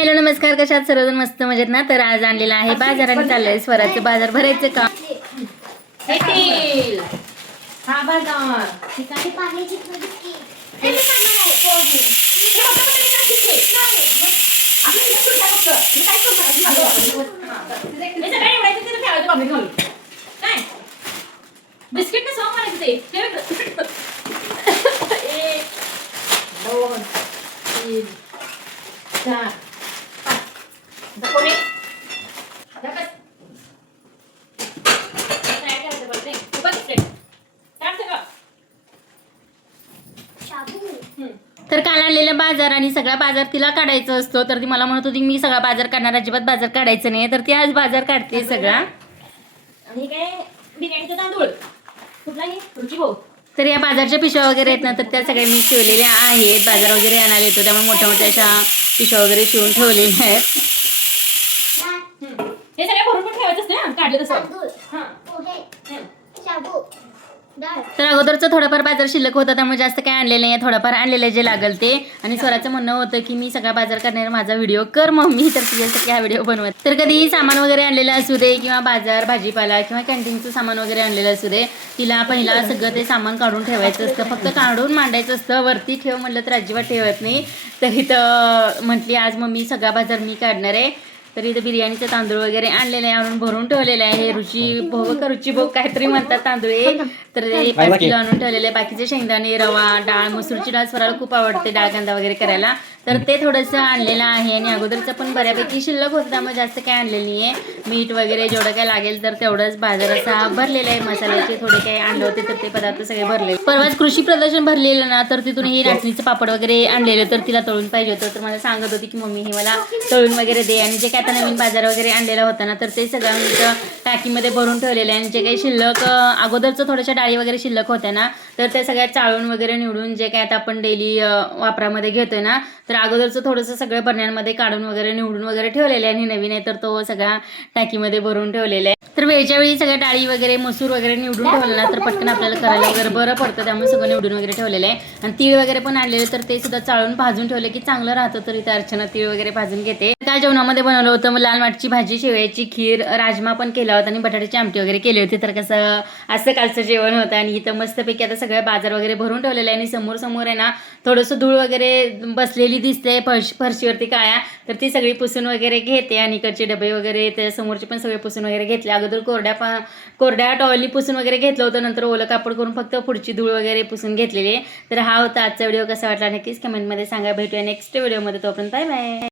Hi hello नमस्कार, कशात सर्वजण मस्त मजेत ना. तर आज आणलेला आहे बाजाराने चाललंय स्वराचे बाजार भरायचं काम. हा बाजार बिस्किट का सॉंग म्हणायचं ते 1 2 3 4 5 कोणी तर काल आणलेला बाजार आणि सगळा बाजार तिला काढायचा असतो. तर ती मला म्हणत होती मी सगळा बाजार काढणार, अजिबात बाजार काढायचं नाही. तर ती आज बाजार काढते सगळा. आणि काय बिर्याणीचा तांदूळ कुठलाही रुची भाऊ. तर या बाजारच्या पिशव्या वगैरे आहेत ना, तर त्या सगळ्या मी शिवलेल्या आहेत. बाजार वगैरे आणायला येतो त्यामुळे मोठ्या मोठ्या अशा पिशव्या वगैरे शिवून ठेवलेल्या आहेत. हे सगळं भरून पण ठेवायचं असतं ना, काढलं तसं. तर अगोदरचं थोडंफार बाजार शिल्लक होता त्यामुळे जास्त काय आणलेलं नाही, थोडंफार आणलेलं जे लागल ते. आणि स्वराचं म्हणणं होतं की मी सगळा बाजार करणार, माझा व्हिडिओ कर मम्मी, तर तुझ्यासाठी हा व्हिडिओ बनवत. तर कधीही सामान वगैरे आणलेलं असू दे किंवा बाजार भाजीपाला किंवा कॅन्टीनचं सामान वगैरे आणलेलं असू दे, तिला पहिला सगळं ते सामान काढून ठेवायचं असतं. फक्त काढून मांडायचं असतं. वरती ठेव म्हणलं तर अजिबात ठेवत नाही. तर इथं म्हटली आज मम्मी सगळा बाजार मी काढणार आहे. तर इथं बिर्याणीचे तांदूळ वगैरे आणलेले आहे, आणून भरून ठेवलेले आहे. रुची भोग काहीतरी म्हणतात तांदूळ हे. तर ते 5 किलो आणून ठेवलेले आहे. बाकीचे शेंगदाणे, रवा, डाळ, मसूरची डाळ स्वराला खूप आवडते डाळ कांदा वगैरे करायला. तर ते थोडंसं आणलेलं आहे. आणि अगोदरचं पण बऱ्यापैकी शिल्लक होतं त्यामुळे जास्त काय आणलेलं नाही आहे. मीठ वगैरे जेवढं काय लागेल तर तेवढंच बाजार असा भरलेला आहे. मसाल्याचे थोडे काही आणले होते तर ते पदार्थ सगळे भरले. परवाच कृषी प्रदर्शन भरलेलं ना, तर तिथून ही नाचणीचं पापड वगैरे आणलेलं. तर तिला तळून पाहिजे होतं. तर मला सांगत होती की मम्मी हे मला तळून वगैरे दे. आणि जे काय आता नवीन बाजार वगैरे आणलेला होता ना, तर ते सगळं मी इथं टाकीमध्ये भरून ठेवलेलं आहे. आणि जे काही शिल्लक अगोदरचं थोड्याशा डाळी वगैरे शिल्लक होत्या ना, तर त्या सगळ्या चाळून वगैरे निवडून जे काय आता आपण डेली वापरामध्ये घेतोय ना, तर अगोदरचं थोडंसं सगळं बरण्यांमध्ये काढून वगैरे निवडून वगैरे ठेवलेलं आहे. आणि नवीन आहे तर तो सगळा टाकीमध्ये भरून ठेवलेला आहे. तर वेळच्या वेळी सगळ्या डाळी वगैरे मसूर वगैरे निवडून ठेवलं ना, तर पटकन आपल्याला करायला वगैरे बरं पडतं. त्यामुळे सगळं निवडून वगैरे ठेवलेलं आहे. आणि तीळ वगैरे पण आणलेले, तर ते सुद्धा चाळून भाजून ठेवले की चांगलं राहतं. तर इथं अर्चना तीळ वगैरे भाजून घेते. काल जेवणामध्ये बनवलं होतं लाल माठची भाजी, शेवयाची खीर, राजमा पण केला होता आणि बटाट्याची आमटी वगैरे केली होती. तर कसं असं कालचं जेवण होतं. आणि इथं मस्तपैकी आता सगळं बाजार वगैरे भरून ठेवलेलं आहे. आणि समोर आहे ना थोडंसं धूळ वगैरे बसलेली दिसते फरशीवरती काळ्या, तर ती सगळी पुसून वगैरे घेते. आणि इकडचे डबे वगैरे त्या समोरचे पण सगळे पुसून वगैरे घेतले. अगोदर कोरड्या टॉवेलनी पुसून वगैरे घेतलं होतं, नंतर ओलं कापड करून फक्त पुढची धूळ वगैरे पुसून घेतलेली. तर हा होता आजचा व्हिडिओ. कसा वाटला नक्कीच कमेंटमध्ये सांगा. भेटूया नेक्स्ट व्हिडिओमध्ये. तोपर्यंत बाय बाय.